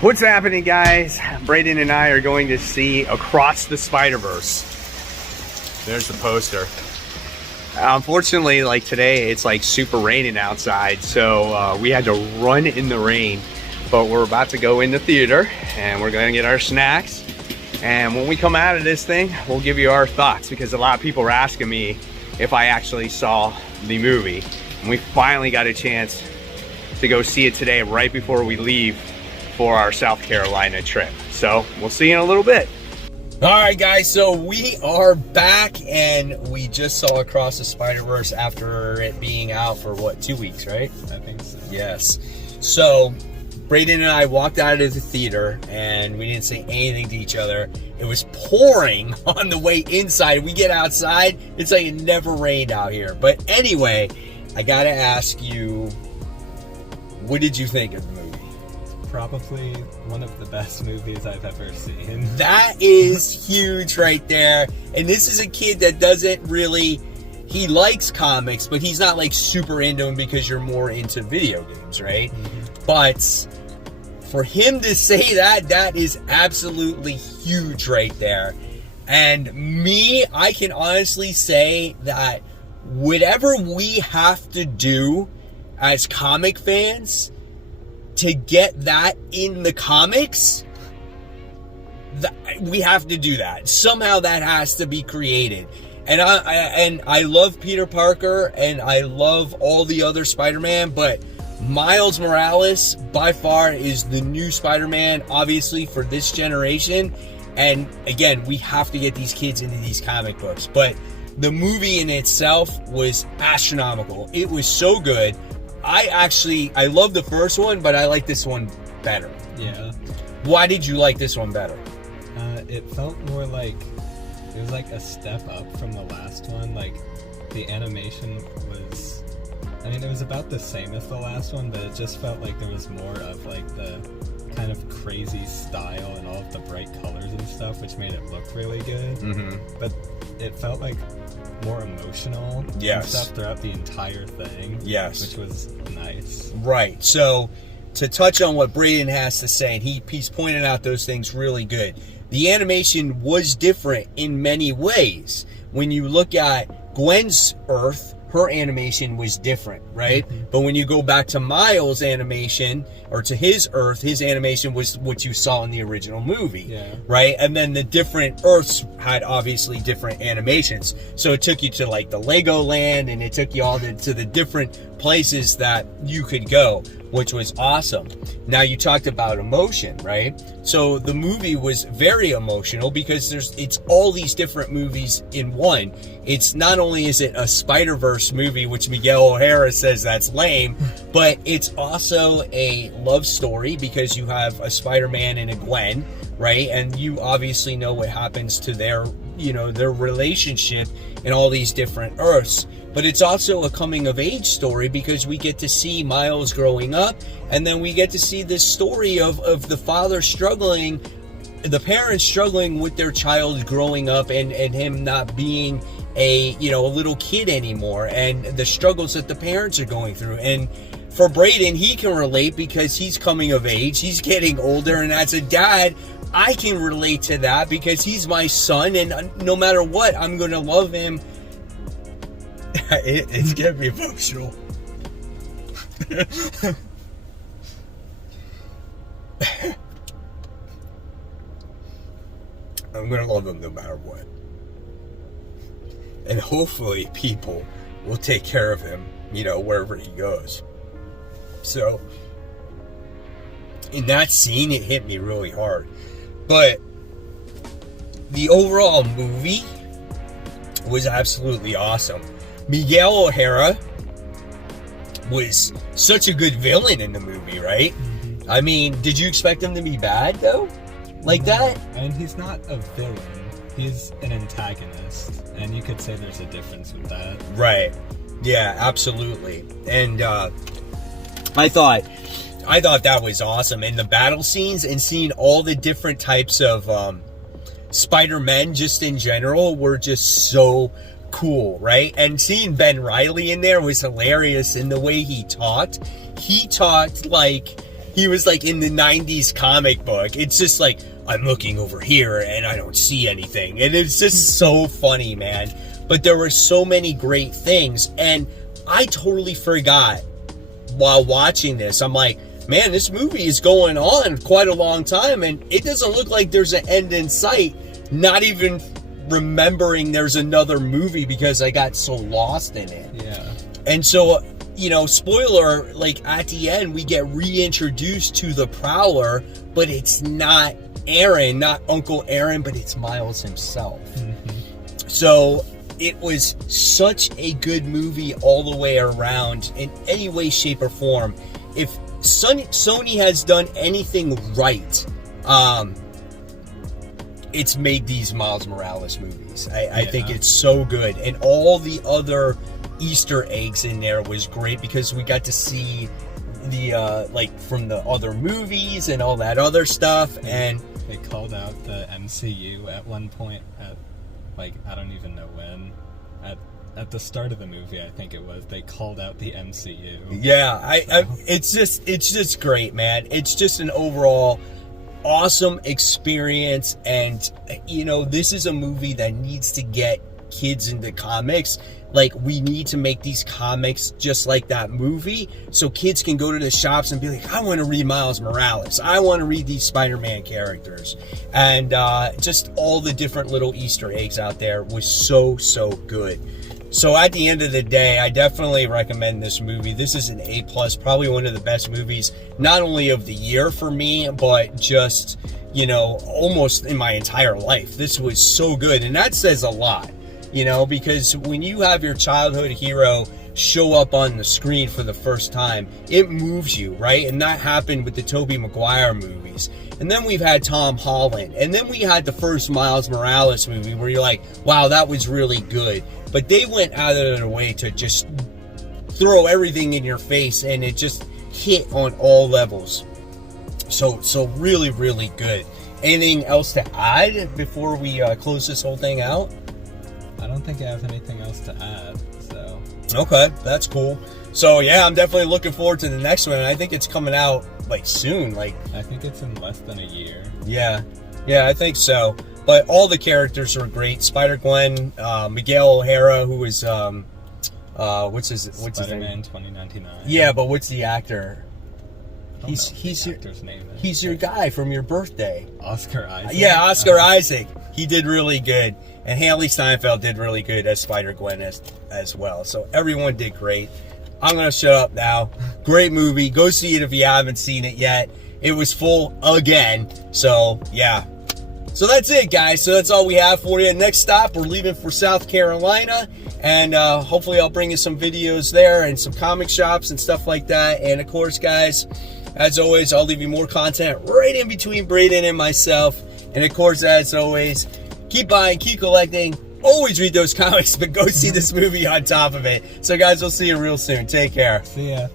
What's happening, guys? Braden and I are going to see Across the Spider-Verse. There's the poster. Unfortunately, like today, it's like super raining outside, so we had to run in the rain. But we're about to go in the theater, and we're gonna get our snacks. And when we come out of this thing, we'll give you our thoughts, because a lot of people are asking me if I actually saw the movie. And we finally got a chance to go see it today, right before we leave for our South Carolina trip. So we'll see you in a little bit. All right, guys, so we are back, and we just saw Across the Spider-Verse after it being out for what, 2 weeks, right? I think so. Yes. So Braden and I walked out of the theater, and we didn't say anything to each other. It was pouring on the way inside. We get outside, it's like it never rained out here. But anyway, I gotta ask you, what did you think of the movie? Probably one of the best movies I've ever seen. That is huge right there. And this is a kid that doesn't really, he likes comics, but he's not like super into them because you're more into video games, right? Mm-hmm. But for him to say that, that is absolutely huge right there. And me, I can honestly say that whatever we have to do as comic fans to get that in the comics, we have to do that. Somehow that has to be created. And I love Peter Parker, and I love all the other Spider-Man, but Miles Morales by far is the new Spider-Man, obviously, for this generation. And again, we have to get these kids into these comic books. But the movie in itself was astronomical. It was so good. I love the first one, but I like this one better. Yeah. Why did you like this one better? It felt more like, it was like a step up from the last one. Like, the animation was, I mean, it was about the same as the last one, but it just felt like there was more of like the kind of crazy style and all of the bright colors and stuff, which made it look really good. Mm-hmm. But it felt like more emotional and stuff throughout the entire thing. Yes. Which was nice. Right. So to touch on what Braden has to say, and he's pointed out those things really good. The animation was different in many ways. When you look at Gwen's Earth, her animation was different, right? Mm-hmm. But when you go back to Miles' animation, or to his Earth, his animation was what you saw in the original movie, right? And then the different Earths had obviously different animations. So it took you to like the Legoland, and it took you all to the different places that you could go, which was awesome. Now, you talked about emotion, right? So the movie was very emotional because it's all these different movies in one. It's not only is it a Spider-Verse movie, which Miguel O'Hara says that's lame, but it's also a love story because you have a Spider-Man and a Gwen, right? And you obviously know what happens to their relationship in all these different Earths. But it's also a coming-of-age story because we get to see Miles growing up, and then we get to see this story of the father struggling, the parents struggling with their child growing up, and him not being a little kid anymore, and the struggles that the parents are going through. And for Braden, he can relate because he's coming of age, he's getting older, and as a dad, I can relate to that because he's my son, and no matter what, I'm going to love him. It's getting me emotional. I'm going to love him no matter what. And hopefully people will take care of him, wherever he goes. So, in that scene, it hit me really hard. But the overall movie was absolutely awesome. Miguel O'Hara was such a good villain in the movie, right? Mm-hmm. I mean, did you expect him to be bad, though? Like that? And he's not a villain. He's an antagonist. And you could say there's a difference with that. Right. Yeah, absolutely. And I thought that was awesome. And the battle scenes and seeing all the different types of Spider-Men just in general were just so cool, right? And seeing Ben Reilly in there was hilarious in the way he talked. He talked like he was like in the 90s comic book. It's just like, I'm looking over here and I don't see anything. And it's just so funny, man. But there were so many great things. And I totally forgot while watching this. I'm like, man, this movie is going on quite a long time. And it doesn't look like there's an end in sight. Not even remembering there's another movie because I got so lost in it. Yeah. And so, you know, spoiler, like at the end, we get reintroduced to the Prowler, but it's not Aaron, not Uncle Aaron, but it's Miles himself. Mm-hmm. So it was such a good movie all the way around in any way, shape, or form. If Sony has done anything right, it's made these Miles Morales movies. I think it's so good. And all the other Easter eggs in there was great because we got to see the like from the other movies and all that other stuff. And they called out the MCU at one point at, like, I don't even know when, at the start of the movie, I think it was, they called out the MCU. Yeah, it's just great, man. It's just an overall awesome experience. And you know, this is a movie that needs to get kids into comics. Like, we need to make these comics just like that movie so kids can go to the shops and be like, I want to read Miles Morales, I want to read these Spider-Man characters. And just all the different little Easter eggs out there was so good. So at the end of the day, I definitely recommend this movie. This is an A+, probably one of the best movies, not only of the year for me, but just, you know, almost in my entire life. This was so good, and that says a lot, you know, because when you have your childhood hero show up on the screen for the first time, it moves you, right? And that happened with the Tobey Maguire movies. And then we've had Tom Holland. And then we had the first Miles Morales movie where you're like, wow, that was really good. But they went out of their way to just throw everything in your face, and it just hit on all levels. So really, really good. Anything else to add before we close this whole thing out? I don't think I have anything else to add, so. Okay, that's cool. So yeah, I'm definitely looking forward to the next one. And I think it's coming out like soon. Like, I think it's in less than a year. Yeah, I think so. But all the characters are great. Spider-Gwen, Miguel O'Hara, who is what's his name? Spider-Man 2099. Yeah, but what's the actor? He's your actor's name. He's your guy from your birthday. Oscar Isaac. Yeah, Oscar Isaac. He did really good. And Haley Steinfeld did really good as Spider-Gwen as well. So everyone did great. I'm going to shut up now. Great movie. Go see it if you haven't seen it yet. It was full again. So, yeah. So that's it, guys. So that's all we have for you. Next stop, we're leaving for South Carolina. And hopefully I'll bring you some videos there and some comic shops and stuff like that. And, of course, guys, as always, I'll leave you more content right in between Braden and myself. And, of course, as always, keep buying, keep collecting. Always read those comics, but go see this movie on top of it. So, guys, we'll see you real soon. Take care. See ya.